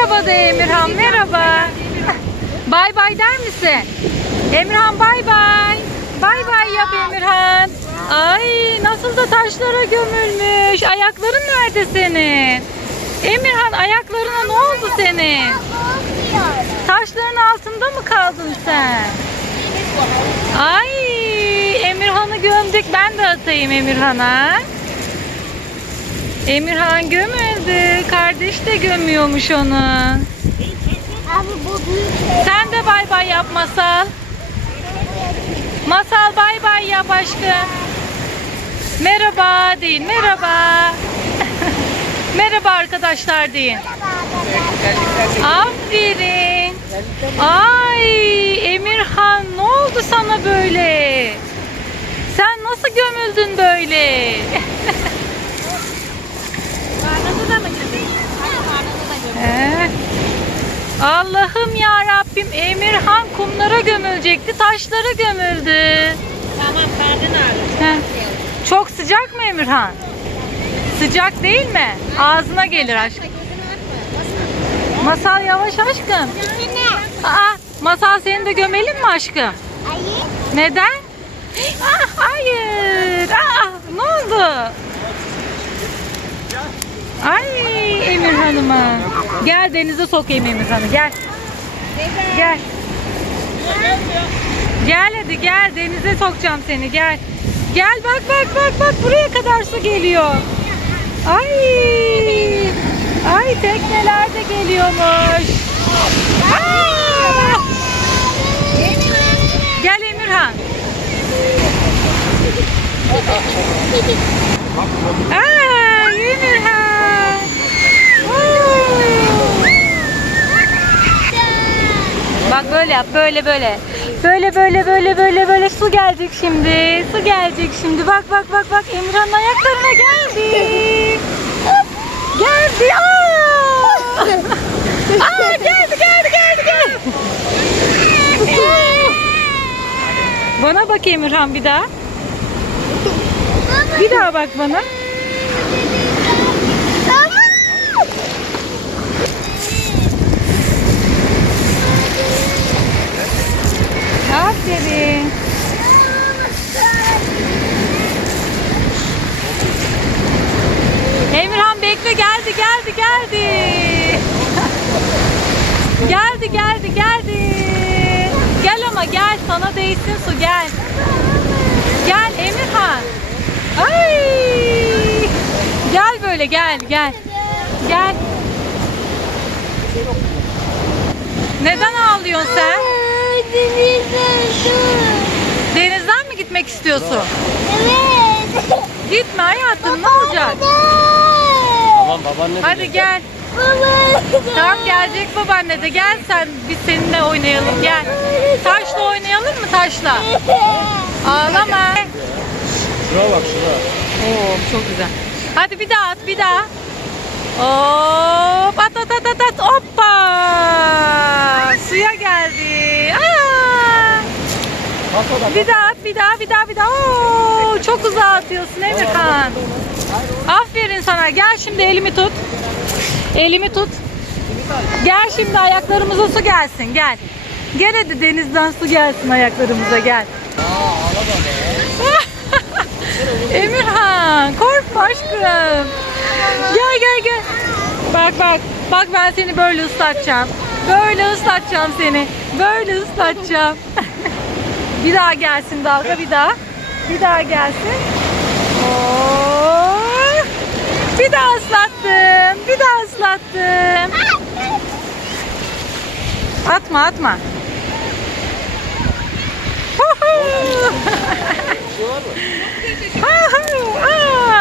Merhaba de Emirhan merhaba. Bay bay der misin? Emirhan bay bay. Bay bay yap Emirhan. Ay nasıl da taşlara gömülmüş. Ayakların nerede senin? Emirhan ayaklarına ne oldu senin? Taşların altında mı kaldın sen? Ay Emirhan'ı gömdük. Ben de atayım Emirhan'a. Emirhan gömüldü. Kardeş de gömüyormuş onu. Abi bu büyük şey. Sen de bay bay yap Masal. Masal bay bay yap aşkım. Merhaba deyin. Merhaba. Merhaba arkadaşlar deyin. Aferin. Ay Emirhan ne oldu sana böyle? Sen nasıl gömüldün böyle? Allah'ım ya Rabbim Emirhan kumlara gömülecekti, taşlara gömüldü. Tamam karnın ağrıyor. Çok sıcak mı Emirhan? Sıcak değil mi? Ağzına gelir aşk. Masal yavaş aşkım. Aa, masal seni de gömelim mi aşkım? Ayı. Neden? Ah, hayır. Aa, ne oldu? Ay Emirhan'ıma. Gel denize sokayım Emirhan'ı gel. Gel. Gel hadi gel denize sokacağım seni gel. Gel bak bak bak bak buraya kadar su geliyor. Ay. Ay tekneler de geliyormuş. Gel Emirhan. Aa, Emirhan. Oo. Bak böyle yap böyle böyle. Böyle böyle böyle böyle böyle su gelecek şimdi. Su gelecek şimdi. Bak bak bak bak Emirhan'ın ayaklarına geldi. Geldi. Aa! Aa geldi geldi geldi geldi. Bana bak Emirhan bir daha. Bir daha bak bana. Aferin. Emirhan bekle geldi geldi geldi. Geldi geldi geldi. Gel ama gel sana değsin su gel. Gel Emirhan. Ay. Gel böyle gel gel. Gel. Neden ağlıyorsun sen? Denizden mi gitmek istiyorsun? Evet. Gitme hayatım ne olacak? Tamam babaanne Hadi gel. Tamam gelecek babaanne de gel sen biz seninle oynayalım gel. Taşla oynayalım mı taşla? Ağlama. Şuna bak şuna. Oo çok güzel. Hadi bir daha at bir daha. Hop at at at at at hoppa. Suya geldi. Aa! Bir daha at bir daha bir daha bir daha. Oo, çok uzağa atıyorsun Emirhan. Aferin sana. Gel şimdi elimi tut. Elimi tut. Gel şimdi ayaklarımıza su gelsin. Gel. Gel hadi denizden su gelsin ayaklarımıza gel. Emirhan korkma aşkım. Gel gel gel. Bak bak. Bak ben seni böyle ıslatacağım. Böyle ıslatacağım seni. Böyle ıslatacağım. bir daha gelsin dalga bir daha. Bir daha gelsin. Oo. Bir daha ıslattım. Bir daha ıslattım. Atma atma. Şey var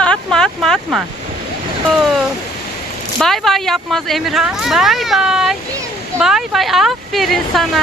atma atma atma. Bay bay yapmaz Emirhan. Bay bay. Bay bay. Aferin sana.